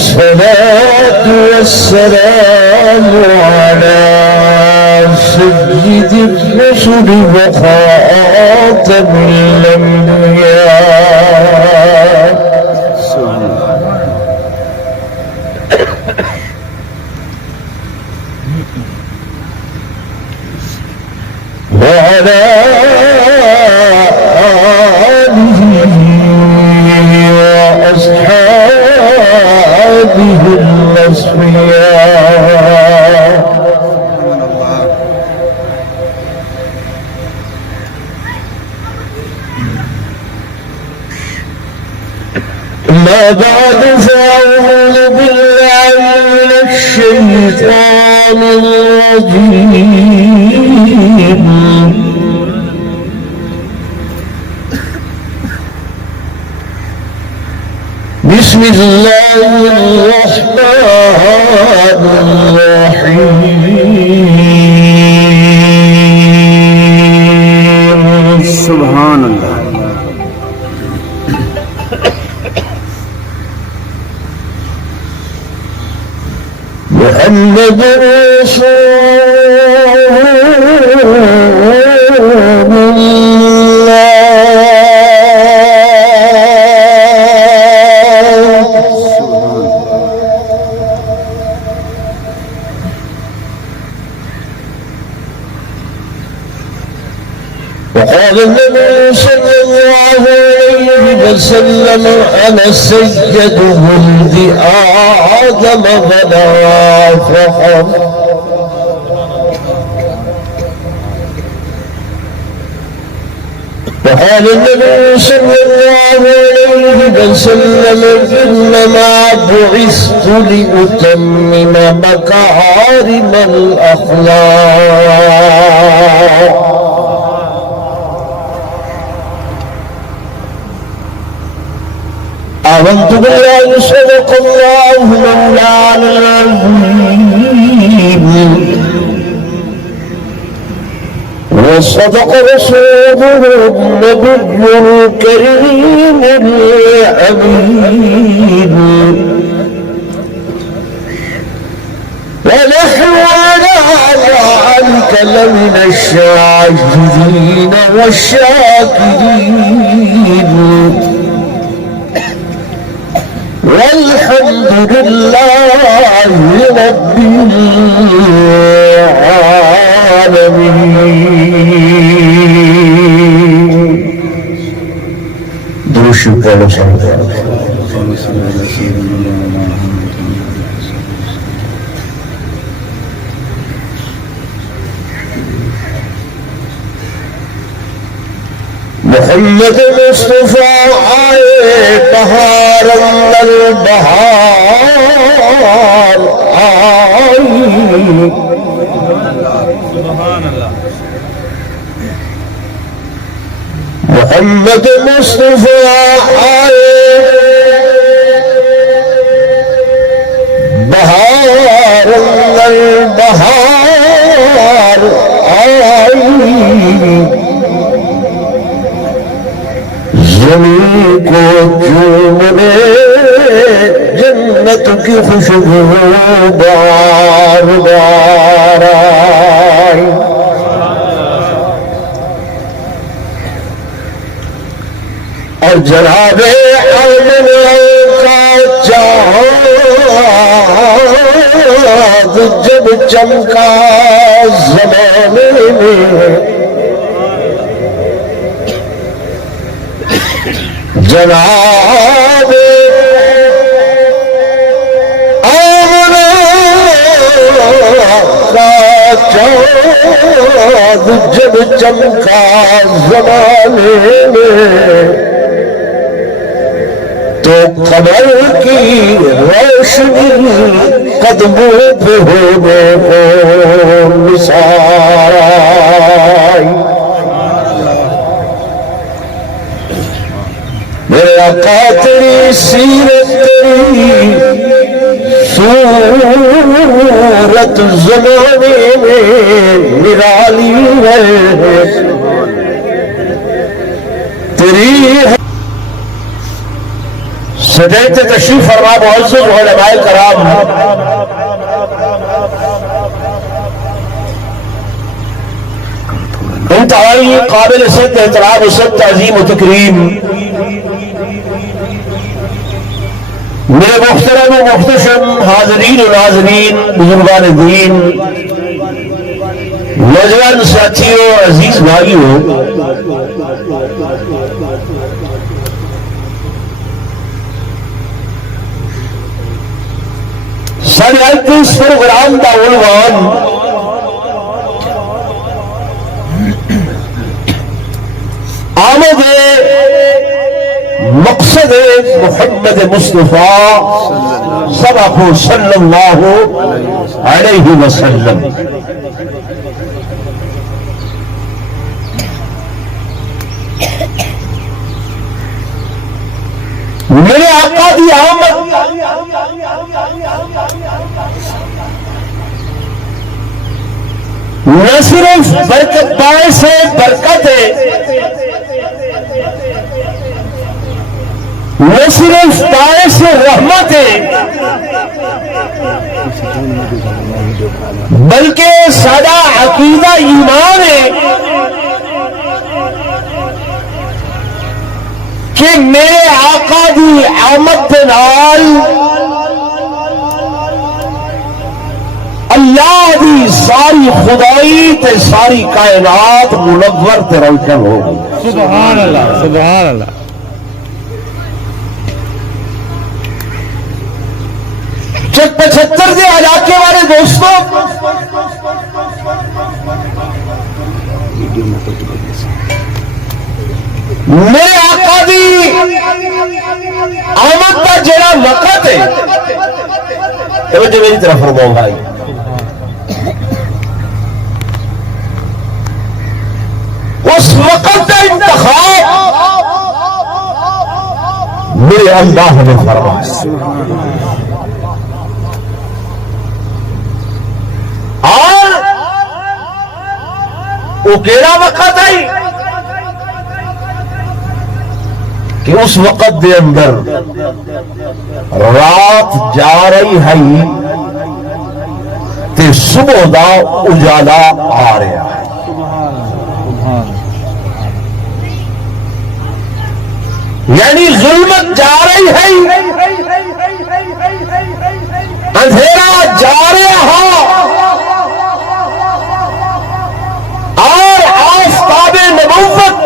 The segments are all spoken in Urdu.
والصلاة والسلام على سيد الرسل وخاتم الأنبياء وعلى آله وأصحابه الأصفياء ما بعد فأعوذ بالله من الشيطان الرجيم بسم الله الرحمن الرحيم سبحان الله محمد رسول وقال النبي صلى الله عليه وسلم أنا سيد ولد آدم فلا فخر وقال النبي صلى الله عليه وسلم إنما بعثت لأتمم مكارم الأخلاق آمنت بالله صدق الله مولانا العظيم وصدق رسوله النبي الكريم الأمين ونحن على ذلك لمن الشاهدين والشاكرين والحمد لله رب العالمين. درود پڑھو محمد مصطفیٰ آئے بہار اندر بہار آئی محمد مصطفیٰ آئے بہار اندر بہار آئی زمین کو چومنے جنت کی خوشبو بار بار آئی اور جناب آمن کا چاند جب چمکا زمانے میں جناب آمنہ کا چاند جب چمکا زمانے میں تو قمر کی روشنی قدموں پہ ہونے کو نثار آئی. میرے آقا تیری سیرت تیری صورت زمانے میں ہے تیری سٹیج سے تشریف فرما معزز علماء کرام انتہائی قابل صد احترام صد تعظیم و تکریم میرے محترم و محتشم حاضرین و ناظرین بزرگان دین نوجوان ساتھیوں عزیز بھائیوں سارے آج کے اس پروگرام کا عنوان آمد مقصد محمد مصطفیٰ صلی اللہ علیہ وسلم. میرے آقا کی آمد نہ صرف برکت باعث برکت ہے، نہ صرف باعث رحمت ہے، بلکہ سادہ عقیدہ ایمان ہے کہ میرے آقا دی آمد دے نال اللہ دی ساری خدائی تے ساری کائنات منور تے روشن ہو گئی. سبحان اللہ سبحان اللہ. چک 75 کے علاقے والے دوستوں، میرے آقا دی آمد کا جڑا وقت ہے، توجہ میری طرف فرماؤ بھائی، اس وقت کا انتخاب میرے اللہ نے فرمایا. اور وہ کیڑا وقت ہے کہ اس وقت دے اندر رات جا رہی ہے تے صبح دا اجالا آ رہا ہے. یعنی ظلمت جا رہی ہے، اندھیرا جا رہا ہے، اور آفتاب نبوت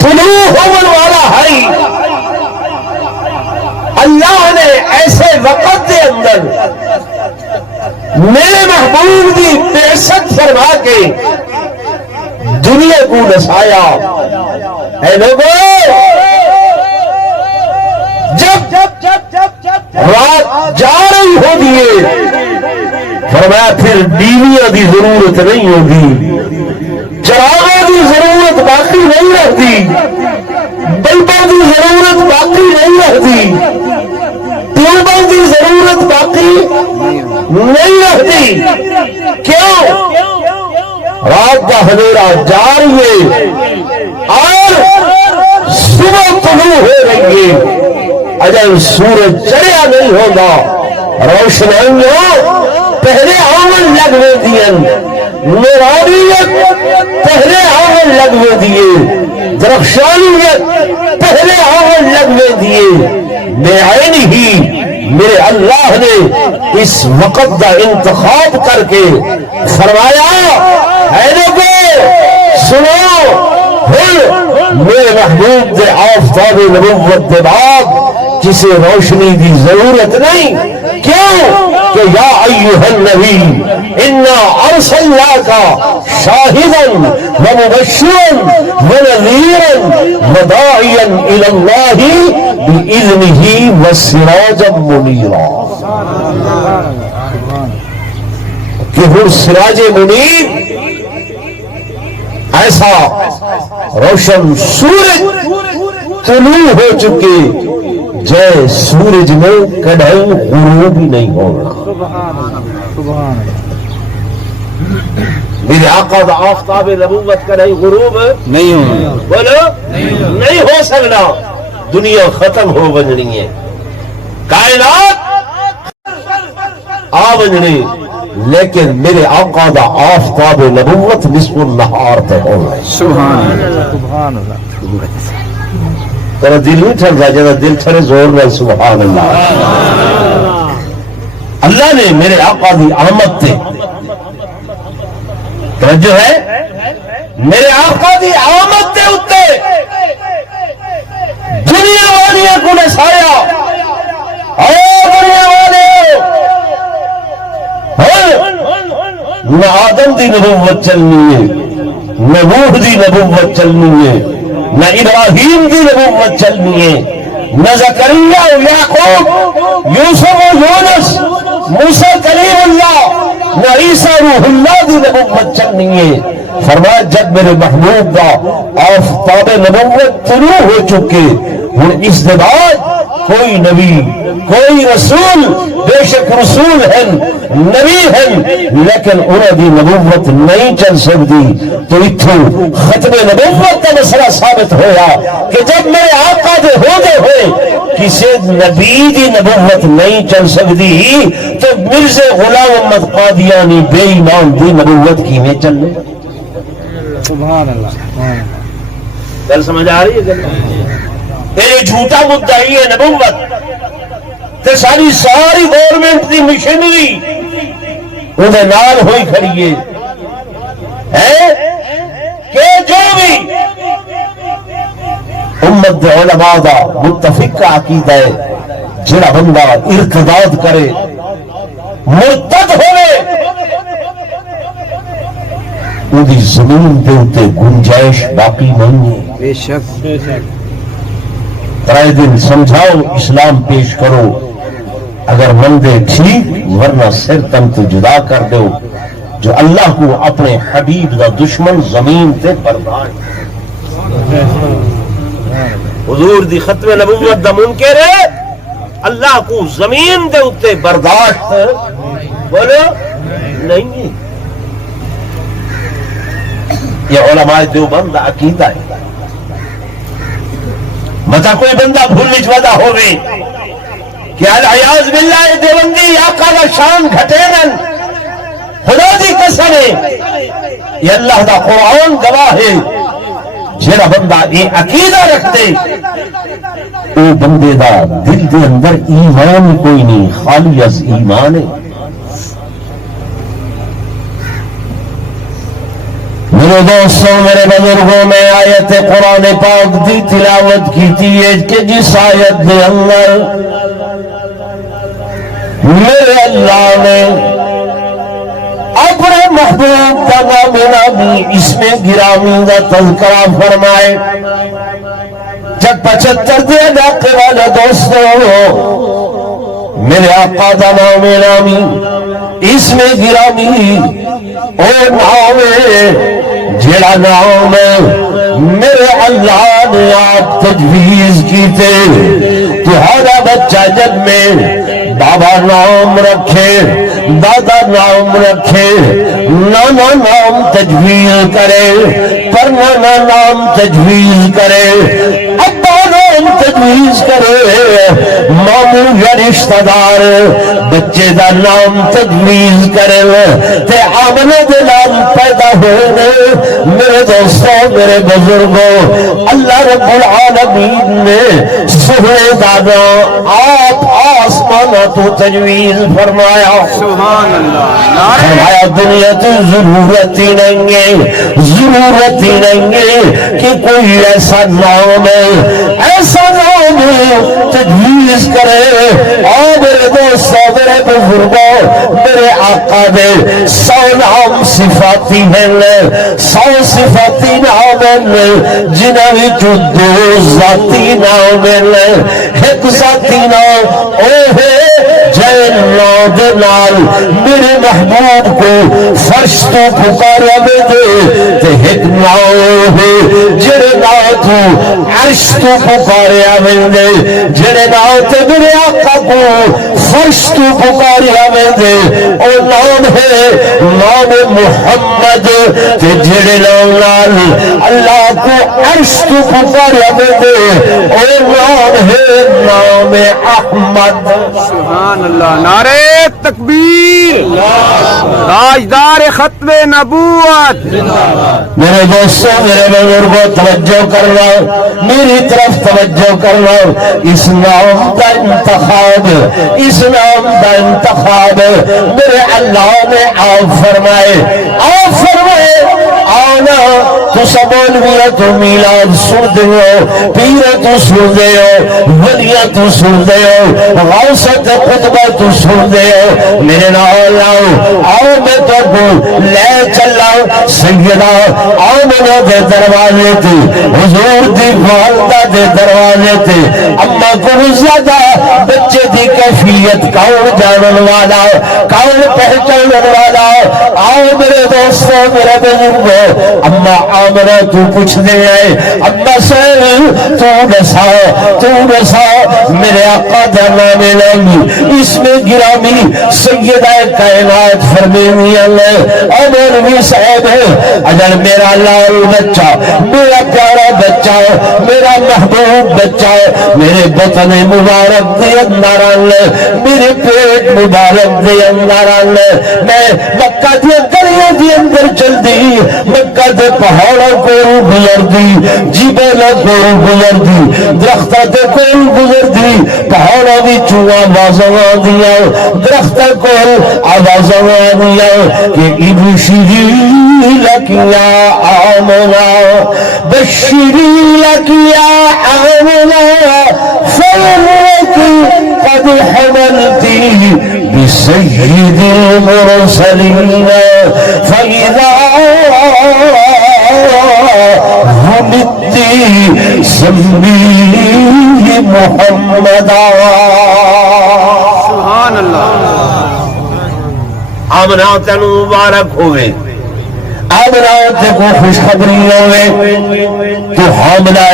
طلوع ہونے والا ہے. اللہ نے ایسے وقت کے اندر میرے محبوب کی بعثت فرما کے دنیا کو نسایا. اے لوگو، جب رات جا رہی ہوگی فرمایا پھر بیویاں کی ضرورت نہیں ہوگی، چراغوں کی ضرورت باقی نہیں رہتی، بلبوں کی ضرورت باقی نہیں رہتی، ٹیوبوں کی ضرورت باقی نہیں رہتی. کیوں؟ رات کا اندھیرا جا رہی ہے اور صبح طلوع ہو رہی ہے. اجل سورج چڑھیا نہیں ہوگا، روشنائیاں پہلے آمن لگوے دین، نورانیت پہلے آمن لگوے دیے، درخشانیت پہلے آمن لگوے دیے. بے عینی ہی میرے اللہ نے اس وقت کا انتخاب کر کے فرمایا، اے لوگو سنو، میرے محبوب دے آفتاب نبوت دے بعد کسی روشنی کی ضرورت نہیں. کیوں کہ یا ایھا النبی انا ارسلناک شاہدا ومبشرا ونذیرا وداعیا الی اللہ باذنہ وسراجا منیرا. کہ ہر سراج منیر ایسا روشن سورج طلوع ہو چکے جے سورج میں کدھیں غروب ہی نہیں ہونا. میرے آقا دا آفتاب نبوت کا نہیں غروب نہیں ہونا بولو نہیں ہو سکنا. دنیا ختم ہو بننی ہے, کائنات آ بننی, لیکن میرے آقا دا آفتاب نبوت نصف النہار تے ہونا ہے. سبحان اللہ سبحان اللہ. تیرا دل نہیں ٹھرتا, جا دل ٹھرے زور نہیں. سبحان اللہ. اللہ نے میرے آقا دی آمد تے توجہ ہے, میرے آقا دی آمد تے اتے دنیا والیاں کو نسایا. دنیا والے نہ آدم دی نبوت چلنی ہے, نہ نوح دی نبوت چلنی ہے, نہ ابراہیم دی نبوت چلنی ہے, نہ زکریا و یعقوب یوسف و یونس موسیٰ کلیم اللہ, نہ عیسیٰ روح اللہ دی نبوت چلنی ہے. فرمایا جب میرے محبوب کا آفتاب نبوت طلوع ہو چکے, ہن اس کے بعد کوئی نبی کوئی رسول, بے شک رسول ہیں نبی ہیں, لیکن انہوں دی نبوت نہیں چل سکتی. تو اتھوں ختم نبوت کا مسئلہ ثابت ہویا کہ جب میرے آقا دے ہوتے ہوئے کسی نبی دی نبوت نہیں چل سکتی, تو مرزا غلام احمد قادیانی بے ایمان دی نبوت کی میں چلنے. سبحان اللہ. گل سمجھ آ رہی ہے؟ یہ جھوٹا مدعی ہے نبوت, تے ساری گورنمنٹ دی مشینری انہیں نال ہوئی کھڑی ہے کہ جو بھی امت دے علماء دا متفق عقیدہ ہے, جڑا بندہ ارتداد کرے مرتد ہوئے اودی زمین دے اتے گنجائش باقی نہیں ہے. بے شک بے شک. ترائے دن سمجھاؤ, اسلام پیش کرو, اگر مندے ٹھیک, ورنہ سر تم تو جدا کر دو. جو اللہ کو اپنے حبیب دا دشمن زمین تے برداشت, حضور دی ختم نبوت دا منکر ہے, اللہ کو زمین دے اتے برداشت بولو نہیں. یہ علماء دیوبند دا عقیدہ ہے. متا کوئی بندہ بھول وچ ودا ہوئے کہ العیاذ باللہ دیوبندی آقا دا شان گھٹے گن, خدا دی قسم ہے, یہ اللہ دا قرآن گواہ ہے. جڑا بندہ یہ عقیدہ رکھتے او بندے دا دل دے اندر ایمان کوئی نہیں, خالی از ایمان ہے. میرے دوستوں, میرے بزرگوں, میں آیت قرآن پاک دی تلاوت کی تھی کہ جس آیت کے اندر میرے اللہ نے اپنے محبوب کا نام نامی اس میں گرامی کا تذکرہ فرمائے. جب 75 دے علاقے والے دوستوں, میرے آقا کا نام نامی اس میں گرامی اور نام جڑا نام میرے اللہ نے آپ تجویز کی تھے. تمہارا بچہ جب میں بابا نام رکھے, دادا نام رکھے, نانا نام تجویز کرے, پر نانا نام تجویز کرے, ابا نام تجویز کرے, ماموں یا رشتہ دار بچے دا نام تجویز کرے, تے آمنے دے نام پیدا ہوئے. میرے دوستوں, میرے بزرگوں, اللہ رب العالمین نے سہرے دانا آپ آسمانہ تو تجویز فرمایا. سبحان اللہ. فرمایا دنیا تو ضرورت ہی نہیں ہے, ضرورت ہی نہیں ہے کہ کوئی ایسا نام ہے, ایسا نام تجویز کرے. اور میرے دوستوں, میرے بزرگوں, میرے آقا دے 100 نام صفاتی ہیں, 100 صفاتی نام ہیں, جنہاں وچوں 2 ذاتی نام ہیں. ایک ذاتی نام او ہے جے نام دے نال میرے محبوب کو فرش عرش تو پکاریا میں دے تے ایک نام ہے جڑے نام تو عرش تو پکاریا میں دے جڑے نام تے میرے آقا کو فرش تو پکاریا میں دے او نام ہے نام محمد تے جڑے نام لال اللہ کو عرش تو پکاریا میں دے او نام ہے نام احمد سبحان اللہ نعرہ تکبیر تاجدار ختم نبوت میرے دوستوں میرے بزرگوں توجہ کرنا میری طرف توجہ کرنا اس نام کا انتخاب میرے اللہ نے آپ فرمائے آنا تو سبولویہ تو میلاد سن دے ہو پیرہ تو سن دے ہو ولیہ تو سن دے ہو غوثت خطبہ تو سن دے ہو میرے نال آؤ میں تو کو لے چلا سیدہ آمنہ دے دروازے تھی حضور دی والدہ دے دروازے تھی اما کو زیادہ بچے دی کیفیت کون جانن والا کون پہچانن والا آؤ میرے دوستوں میرے بزرگوں اما آمنہ تو پوچھ دے آئے اما سہل تو بسا میرے آقا دا نام لیں اس میں گرامی سیدہ کائنات فرمینی اللہ مولوی صاحب ہے اگر میرا لال بچہ میرا پیارا بچہ میرا محبوب بچہ میرے بطن مبارک دے اندر میرے پیٹ مبارک دے اندر میں مکہ دے گلیاں دے اندر چل دی مکہ دے پہاڑوں کو گزر دی جبلوں کو گزر دی درختوں کو گزر دی پہاڑوں بھی چوہا آوازاں دیا درختوں کو آوازاں دیا کہ ابشری لک یا آمنہ بشری لک یا آمنہ فإنك قد حملتی بسید المرسلین فإذا حمدتی سمی محمدا سبحان اللہ آمنہ تنو مبارک ہوئے آمنہ تے کو خوشخبری ہوئے تو حاملہ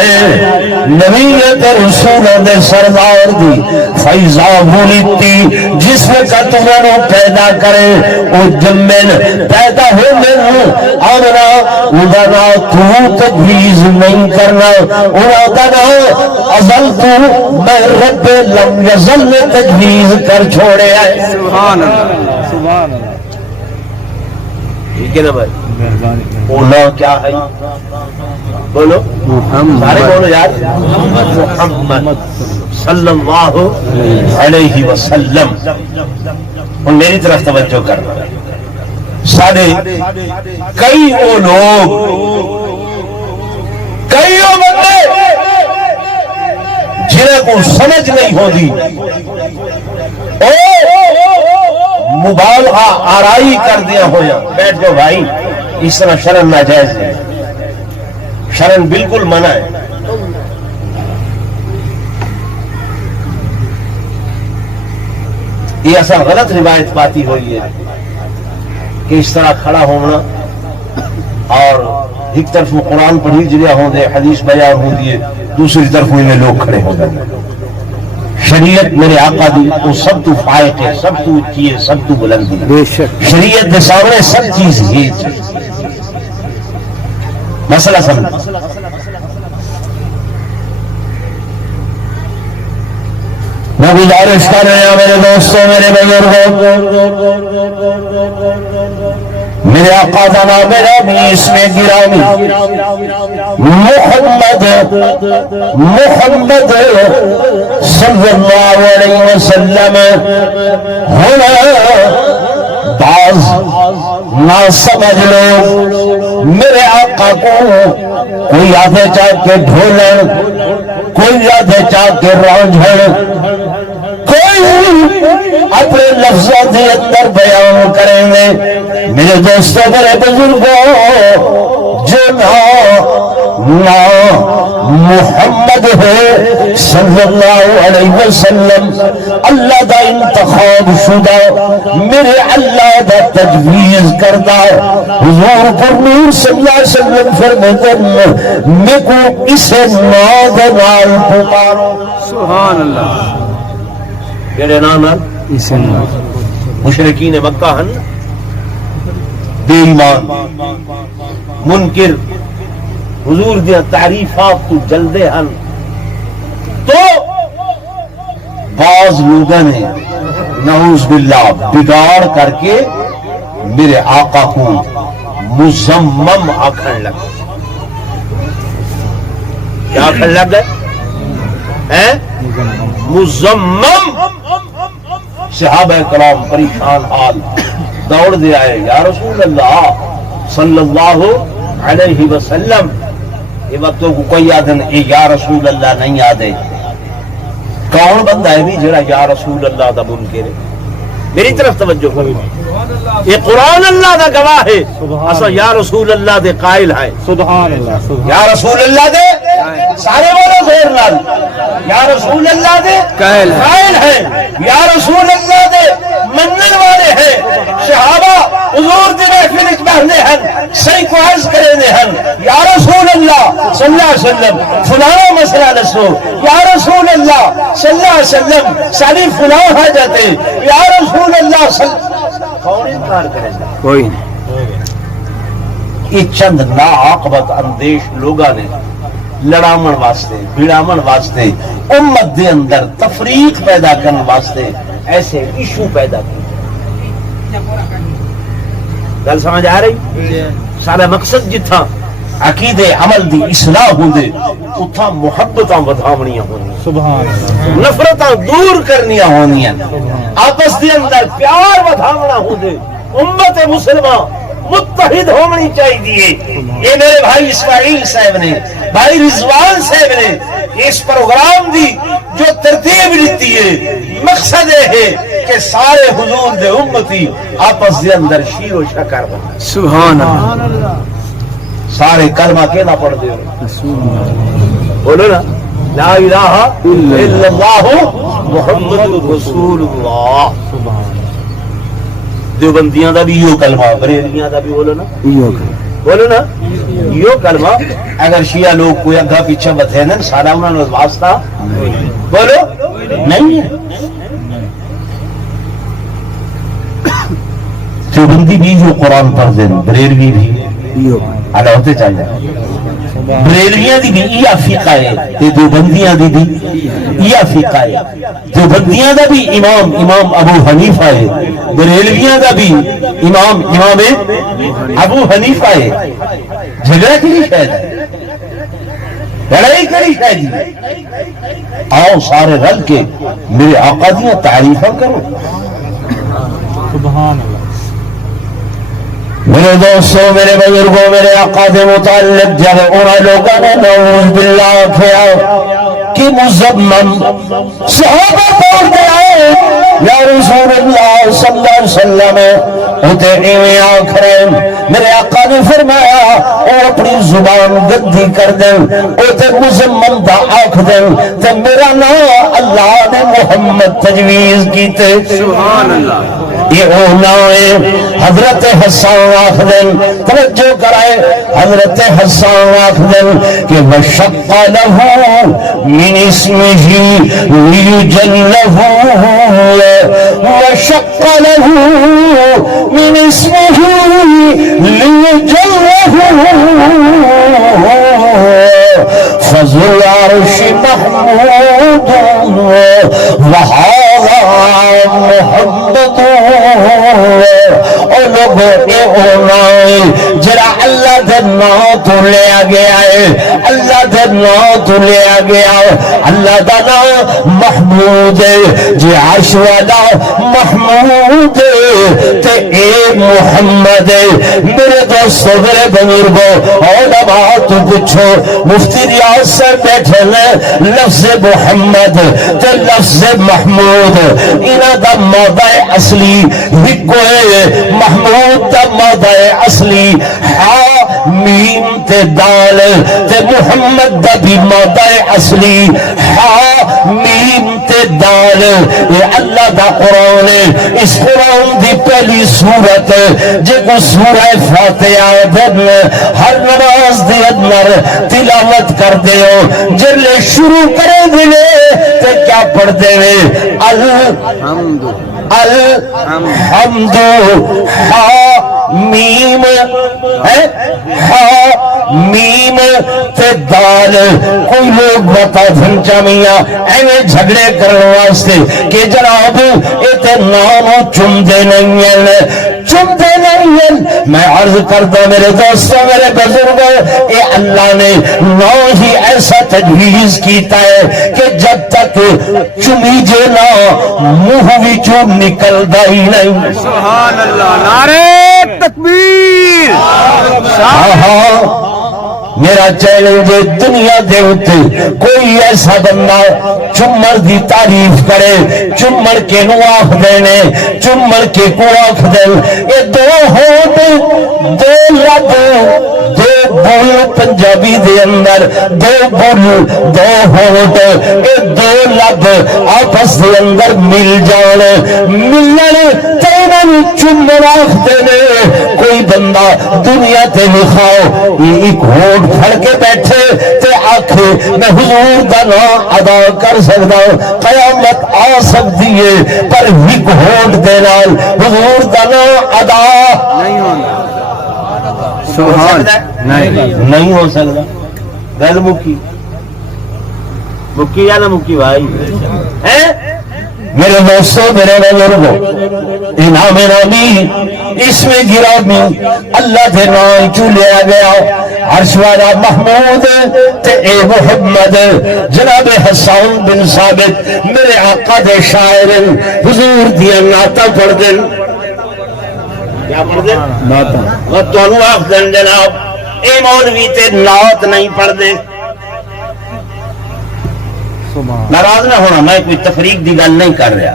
نبیت رسول دے سردار دی فیضا بولیتی جس وقت انہوں پیدا کرے او جمین پیدا ہونے آمنہ ادھنا تو تجویز نہیں کرنا ادھنا ازل تو میں رب لم یزل تجویز کر چھوڑے آئے سبحان اللہ سبحان اللہ ٹھیک ہے نا بھائی اولا کیا ہے بولو سارے بولو یار محمد صلی اللہ علیہ وسلم اور میری طرف توجہ کرنا سارے کئی او لوگ کئی او بندے جنہیں کو سمجھ نہیں ہوتی مبالغہ آرائی کر دیا ہویا بیٹھ جاؤ بھائی اس طرح شرن ناجائز ہے شرن بالکل منع ہے یہ ایسا غلط روایت پاتی ہوئی ہے کہ اس طرح کھڑا ہونا اور ایک طرف وہ قرآن پڑھی جلیا ہوں دے حدیث بیان ہوں دیے دوسری طرف انہیں لوگ کھڑے ہوں دے شریعت میرے آقا دی وہ سب تو فائق ہے سب تو اچھی ہے سب تو بلندی ہے شریعت کے سامنے سب چیز ہی مسئلہ سمجھ میں گزارش کر رہے ہیں میرے دوستوں میرے بزرگوں میرے آقا دا نام گرامی اس میں گرامی محمد صلی اللہ علیہ وسلم ہونا بعض نہ سمجھ لو میرے آقا کو کوئی آدھے چاہ کے ڈھولن کوئی آدھے چاہ کے رانجھن کوئی اپنے لفظوں کے اندر بیان کریں گے میرے دوستوں میرے بزرگوں جو نہ محمد ہے صلی اللہ علیہ وسلم اللہ دا انتخاب شدہ میرے اللہ دا تجویز کردہ حضور فرمود صلی اللہ علیہ وسلم فرمودن میں کو اسے ناد نال پکارو سبحان اللہ کہڑے نام اسے مشرکین مکہ ہن بے ایمان منکر حضور دیا تعریفات تو جلدے ہن تو بعض لوگوں نے نعوذ باللہ بگاڑ کر کے میرے آقا کو مزمم آکھن لگے کیا آکھن لگے مزمم صحابہ کرام پریشان حال دوڑ دے آئے یا رسول اللہ صلی اللہ علیہ وسلم یہ وقتوں کو کوئی یاد نہیں یا رسول اللہ نہیں یادے کون بندہ ہے بھی جڑا یا رسول اللہ دا منکر ہے میری طرف توجہ کرو یہ قرآن اللہ دا گواہ ہے اصلا یا رسول اللہ دے قائل ہے سبحان اللہ یا رسول اللہ دے سارے بولو زور نال یا رسول اللہ دے قائل ہے یا رسول اللہ دے منن والے ہیں صحابہ حضور دے محفل وچ بیٹھنے ہیں صحیح کو عرض کرنے ہیں یا رسول اللہ صلی اللہ علیہ وسلم فلاں مسئلہ دسو یا رسول اللہ صلی اللہ علیہ وسلم ساری فلاں حاجت ہے یا رسول اللہ کون انکار کرے گا کوئی نہیں یہ چند نا عاقبت اندیش لوگاں نے لڑامن واسطے بھیڑامن واسطے امت دے اندر تفریق پیدا کرنے واسطے ایسے ایشو پیدا کیے گل سمجھ آ رہی سارا مقصد جتھا عقیدے عمل دی اصلاح ہوندے اتھا محبتاں ودھاونیاں ہونیاں سبحان اللہ نفرتاں دور کرنیاں ہونیاں آپس دے اندر پیار ودھاونا ہوندے امت مسلمہ متحد ہونی چاہیے یہ میرے بھائی اسماعیل صاحب نے بھائی رضوان صاحب نے اس پروگرام دی جو ترتیب لیتی ہے مقصد ہے کہ سارے حضور دے امتی آپس دے اندر شیر و شکر بنا سبحان اللہ سارے کلمہ کہنا پڑھ دے بولو نا لا الہ الا اللہ محمد رسول اللہ دیوبندیاں دا بھی یہ کلمہ بریلیاں دا بھی بولو نا یہ کلمہ اگر شیعہ لوگ کوئی اگا پیچھے بتھے نا سارا انہوں نے واسطہ بولو نہیں ہے دیوبندی بھی جو قرآن پڑھ دیں بریلوی بھی اللہ ہوتے چاہیے بریلویاں دی بھی یہ فقہ ہے دیوبندیاں دی بھی یہ فقہ ہے دیوبندیاں دا بھی امام ابو حنیفہ ہے بریلویاں دا بھی امام ابو حنیفہ ہے جھگڑا کی نہیں شاید ہے لڑائی کری شاید جی آؤ سارے رل کے میرے آقا دیاں تعریفاں کرو سبحان اللہ میرے دوستوں میرے بزرگوں میرے آقا کے متعلق جب انہیں لوگوں نے نعوذ باللہ کیا کہ مزمم صحابہ پڑھتے آئے یا رسول اللہ صلی اللہ علیہ وسلم ہوتے ایویں آنکھ رہے میرے آقا نے فرمایا اور اپنی زبان گدی کر دیں ہوتے مزمم دا آنکھ دیں تو میرا نام اللہ نے محمد تجویز کیتے سبحان اللہ یہ اونائے حضرت حسان آخدن توجہ کرائے حضرت حسان آخدن کہ وشق لہو من اسمہی لیجلہو وشق لہو من اسمہی لیجلہو فضل العرش محمود وحالا محمد اور لوگوں کے اونائے جرا اللہ دے نام تو لیا گیا ہے اللہ دے نام تو لیا گیا اللہ دا نام محمود ہے جی عرش والا محمود ہے تے اے محمد میرے دوستو میرے بزرگو علماء تو پوچھو مفتی ریاض سے بیٹھے لفظ محمد تے لفظ محمود انہاں دا مادہ اصلی ہکو ہے محمود دا مادہ اصلی ہا میم تے دال تے محمد دا بھی مادہ اصلی ہا میم تے دال یہ اللہ دا قرآن ہے اس قرآن دی پہلی سورت جے کو سورہ فاتحہ دن ہر نماز دی اندر تلاوت کر دے ہو جلے شروع کرے دلے تے کیا پڑھ دے ہوئے الحمد ہا میم ہا میم تے دال کوئی لوگ بتا دھنچا میاں ایویں جھگڑے کرنے واسطے کہ جناب ایتے نام چمدے نہیں ہیں چمدے نہیں ہیں میں عرض کردہ میرے دوستوں میرے بزرگوں اے اللہ نے نہ ہی ایسا تجویز کیتا ہے کہ جب تک چمی جے نہ منہ وچوں نکلدا ہی نہیں سبحان اللہ نعرہ تکبیر میرا چیلنج دنیا دے ہوتے کوئی ایسا بندہ چمڑ دی تعریف کرے چمڑ کے نو آخ دینے چمڑ کے کو آخ دین اے دو ہوت دو لب دو بول پنجابی دے اندر دو بول دو ہوت اے دو لب آپس دے اندر مل جانے ملن تینن چمڑ آخ دینے کوئی بندہ دنیا تے لکھاؤ ایک ہوت پھڑ کے بیٹھے تے آکھے میں حضور دا نام ادا کر سکتا ہوں قیامت آ سکتی ہے پر ہک ہوٹ دے نال حضور دا نام ادا نہیں ہونا سبحان نہیں ہو سکتا گل مکی مکی یا نہ مکی بھائی میرے دوستوں میرے بزرگوں انعام نامی اس میں گرامی اللہ کے نام کیوں لیا گیا عرش والا محمود تے اے محمد جناب حسان بن ثابت میرے آقا دے شاعر حضور دیا نعتاں پڑھ دیں کیا پڑھ دیں نعتاں وہ تانوں آخ دیں جناب اے مولوی تے نعت نہیں پڑھ دیں ناراض نہ ہونا میں کوئی تفریق دی گل نہیں کر رہا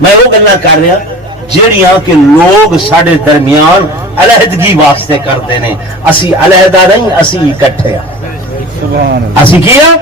میں وہ گل نہ کر رہا جیڑیاں کہ لوگ ساڈے درمیان علیحدگی واسطے کرتے ہیں اسی علیحدہ نہیں اسی اکٹھے اسی کیا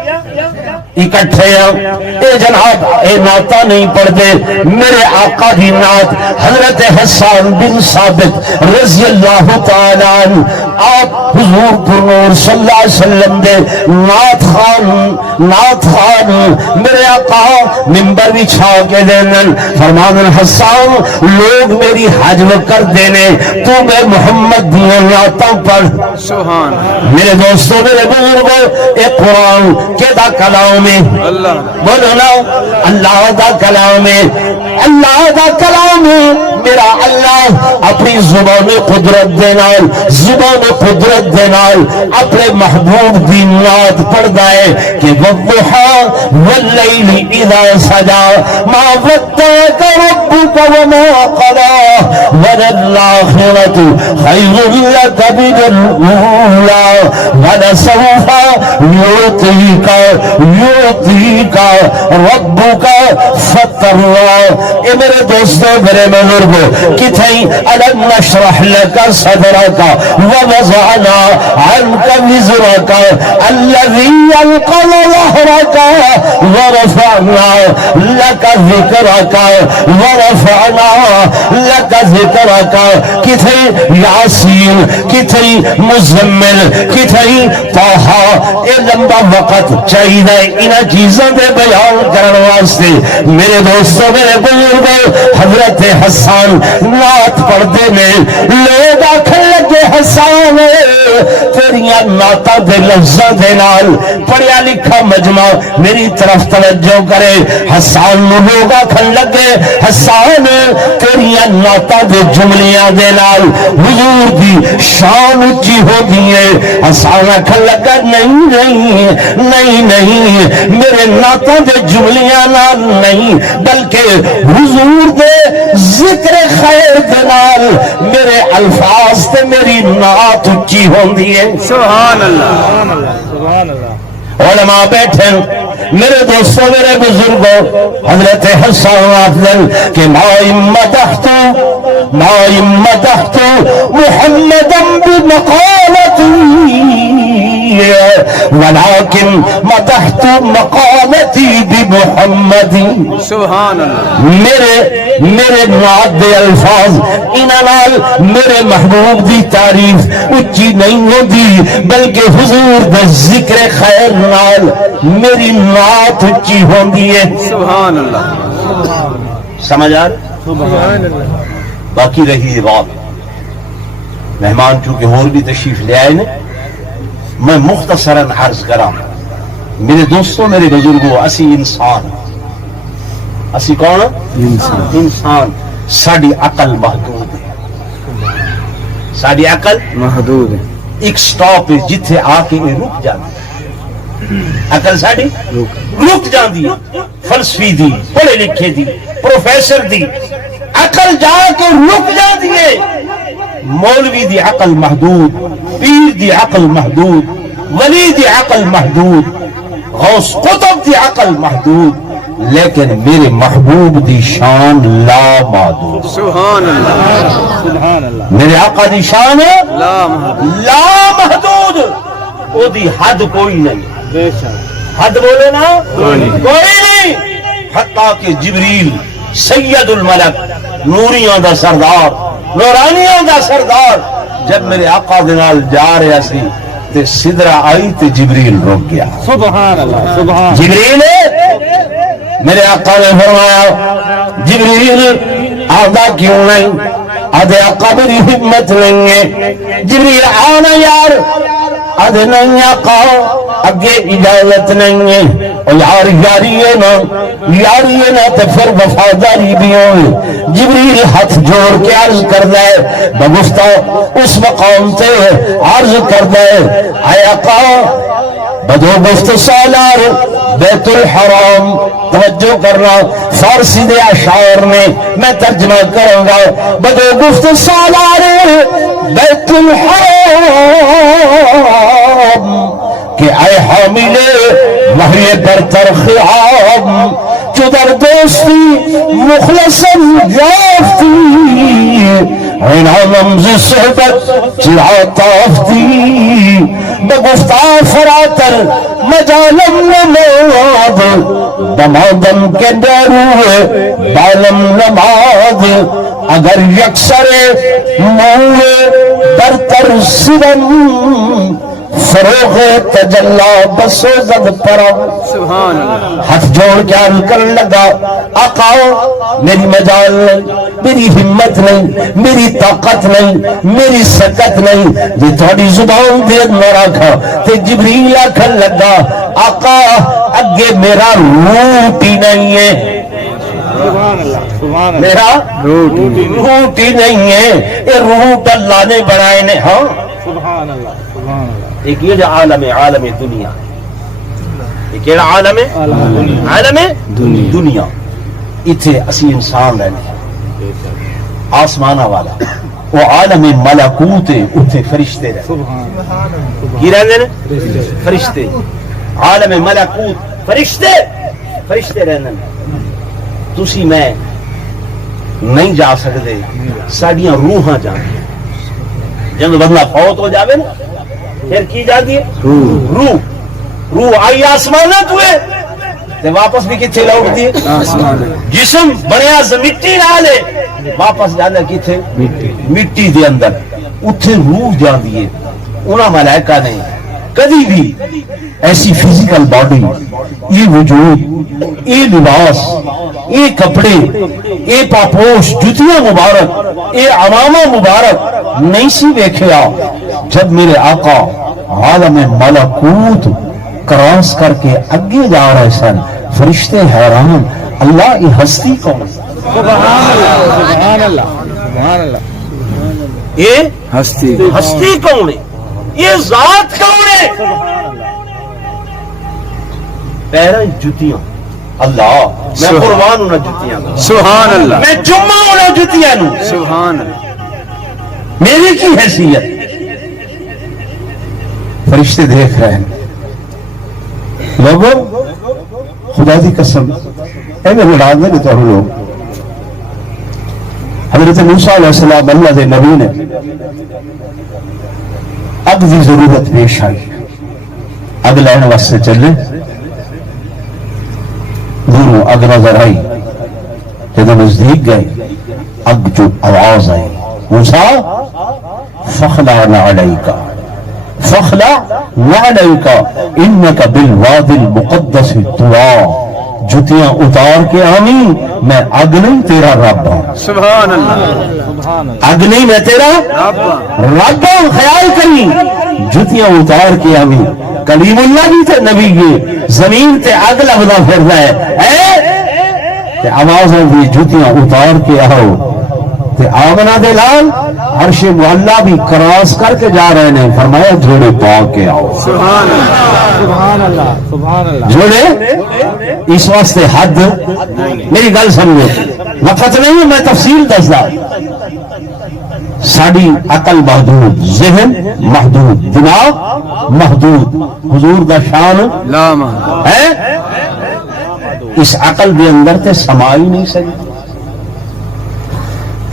اکٹھے اے جناب اے نعتاں نہیں پڑھتے میرے آقا دی نعت حضرت حسان بن ثابت رضی اللہ تعالیٰ عنہ آپ حضور پرنور صلی اللہ علیہ وسلم دے نعت خان میرے آقا منبر بھی چھا کے دینن فرمانن حسان لوگ میری حجم کر دینے تو میں محمد دیاں نعتاں پڑھ سبحان میرے دوستوں میرے بزرگوں اے قرآن کے دا کلام بولو نا اللہ دا کلام ہے اللہ دا کلام ہے میرا اللہ اپنی زبان قدرت دے نال زبان قدرت دے نال اپنے محبوب دی نعت پڑھدا ہے کہ والضحى واللیل اذا سجا ما ودعك ربك وما قلى وللآخرة خير لك من الأولى ولسوف يعطيك ربك فترضى اے میرے دوستو میرے بزرگو کتھائی الم نشرح لك صدرك ووضعنا عنك وزرك الذي ينقض ظهرك ورفعنا لك ذكرك ورفعنا لك ذكرك کتھائی یاسین کتھائی مزمل کتھائی طه اے لمبا وقت چاہیے انہاں چیزاں دے بیان کرن واسطے میرے دوستو میرے بزرگو حضرت حسان نعت پڑھتے میں لوگ آکھن لگے حسان تیریاں نعتاں دے لفظاں دے نال پڑھیا لکھا مجمع میری طرف توجہ کرے حسان نو لوگ آکھن لگے حسان تیریاں نعتاں دے جملیاں دے نال حضور دی شان اونچی ہو گئی ہے حسان آکھن لگا نہیں نہیں نہیں نہیں میرے نعتاں دے جملیاں نال نہیں بلکہ حضور دے ذکر خیر دے نال میرے الفاظ تے میری نعت اونچی ہوندی ہے سبحان اللہ سبحان اللہ علماء بیٹھے میرے دوستوں میرے بزرگوں حضرت حسان افضل کہ ما مدحت محمدا بمقالتی ولكن مدحت مقالتی بمحمد سبحان اللہ میرے نعت دے الفاظ انال میرے محبوب دی تعریف اچھی نہیں ہوتی بلکہ حضور دے ذکر خیر نال میری نعت اچھی ہوندی ہے سبحان اللہ سمجھ آ سبحان اللہ باقی رہی بات مہمان چونکہ اور بھی تشریف لے آئے نے میں مختصراً عرض کراں میرے دوستوں میرے بزرگوں اسی انسان اسی کون انسان ساری عقل محدود ہے ساری عقل محدود ہے ایک سٹاپ ہے جتھے آ کے یہ رک جاتی عقل ساری رک جاتی ہے فلسفی دی پڑھے لکھے دی پروفیسر دی عقل جا کے رک جاتی ہے مولوی دی عقل محدود پیر دی عقل محدود ولی دی عقل محدود غوث قطب دی عقل محدود لیکن میرے محبوب دی شان لا محدود سبحان اللہ سبحان اللہ میرے آقا دی شان لا محدود لا محدود او دی حد کوئی نہیں بے شک حد بولے نا کوئی نہیں۔ کوئی نہیں حتیٰ کہ جبریل سید الملک نوریاں دا سردار نورانیاں دا سردار جب میرے آقا دے نال جا رہا سی تے سدرا آئی تے جبریل رک گیا سبحان اللہ سبحان جبریل میرے آقا نے فرمایا جبریل آدھا کیوں نہیں آدھے آقا میری ہمت نہیں ہے جبریل آنا یار آدھے نہیں آقا اگے اجازت نہیں ہے اور یار یاری ہے نا تو پھر وفاداری بھی ہوئے جبریل ہاتھ جوڑ کے عرض کر دے بگفتہ اس مقام تے عرض کر دے اے آقا بدو گفت سالار بیت الحرام توجہ کرنا فارسی دے اشعار میں ترجمہ کروں گا بدو گفت سالار بیت الحرام کہ اے حامل وحی برتر خیام جو در دوستی مخلصا یافتی عنانم ز صحبت جہات آفتی بگفتا فراتر مجالم نماد دمادم کے ڈروے بالم نماد اگر یکسر موے برتر سرم فروغ تجلا بسو زد پرا سبحان اللہ ہاتھ جوڑ کے عرض کرنے لگا آقا میری مجال نہیں میری ہمت نہیں میری طاقت نہیں میری سکت نہیں جی تھوڑی زبان دے نہ رکھا تے جبریل آکھن لگا آقا اگے میرا روٹ ہی نہیں ہے سبحان اللہ سبحان اللہ میرا روٹ ہی نہیں ہے یہ روٹ اللہ نے بنائے نے ہاں سبحان اللہ سبحان اللہ ایک یہ جو عالم دنیا ایک یہ عالم دنیا اتھے اسی انسان رہنے آسمانہ والا وہ عالم ملکوت اتھے فرشتے رہنے سبحان کی رہنے نے فرشتے عالم ملکوت فرشتے رہنے تسی میں نہیں جا سکتے ساڑیاں روحاں جانے جب بندہ فوت ہو جاوے نا پھر کی جاتی ہے روح آئی آسمانت ہوئے تے واپس بھی کتھے لوٹتی ہے جسم بنیا مٹی نالے واپس جانا کتھے مٹی دے اندر اتھے روح جاندی ہے انہاں ملائکہ نے کبھی بھی ایسی فزیکل باڈی یہ وجود یہ لباس یہ کپڑے یہ پاپوش جتیاں مبارک یہ عوامہ مبارک نہیں سی دیکھیا جب میرے آقا عالم ملکوت کراس کر کے اگے جا رہے سن. فرشتے حیران اللہ یہ ہستی کون؟ سبحان اللہ سبحان اللہ. یہ ہستی کون ہے؟ یہ ذات کون ہے؟ پیرا جتیاں اللہ میں قربان ہوں جتیاں سبحان اللہ میں جمعہ ہوں جتیاں نو سبحان اللہ میری کی حیثیت. فرشتے دیکھ رہے ہیں لوگوں خدا دی قسم اے میرے رات میں تو لوگ حضرت موسیٰ علیہ السلام اللہ دے نبی نے اگ دی ضرورت پیش آئی. اگ لین واسطے چلے دونوں اگ نظر آئی جب نزدیک گئے اگ جو آواز آئی موسیٰ فخلع نعلیک فخلع نعلیک انک بالواد المقدس طویٰ. جتیاں اتار کے آمین میں اگ نہیں تیرا رب ہوں. سبحان اللہ سبحان اللہ. اگ نہیں میں تیرا رب ہوں. خیال کریں جتیاں اتار کے آمین. کلیم اللہ بھی تھے نبی یہ زمین تے اگ لگتا پھر ہے آواز ہوگی جتیاں اتار کے آؤ. تے آمنہ دے لال عرش معلیٰ بھی کراس کر کے جا رہے ہیں. فرمایا جوڑے پا کے آؤ. سبحان اللہ سبحان اللہ سبحان اللہ. جوڑے اس واسطے حد میری گل سمجھو وقت نہیں میں تفصیل دسدا. ساری عقل محدود ذہن محدود دماغ محدود. حضور دا شان لا محدود ہے اس عقل دے اندر تے سما ہی نہیں سکتی.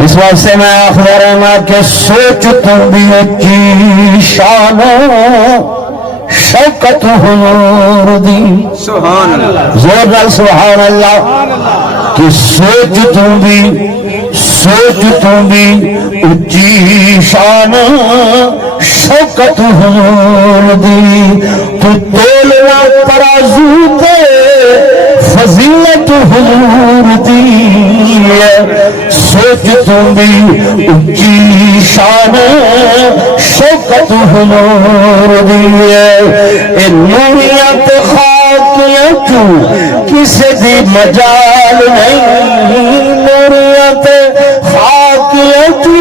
اس واسطے میں آخر رہنا کہ سوچ تم بھی اچھی شان شوکت حضور دی. سبحان اللہ زور نال سبحان اللہ. کہ سوچ تم بھی اچھی شان شوکت حضور دی. تو تولنا ترازو تے فضیلت حضور دی. سوچ تم بھی اچھی شان شوکت حضور دی. اے نوریت خاکیاں تو کسی دی مجال نہیں. نوریت خاکیاں تو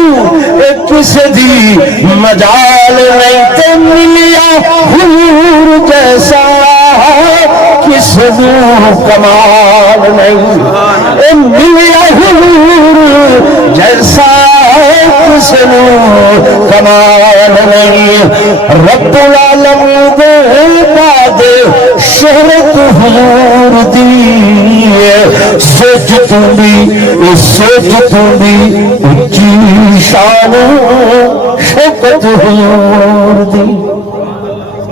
کسی دی مجال نہیں. تے ملیا حضور جیسا کس کمال نہیں. اے ملیا حضور جیسا کس کمال نہیں. رب العالمین دے بعد شہرت حضور دی. سوچ تم بھی اچھی شان شوکت حضور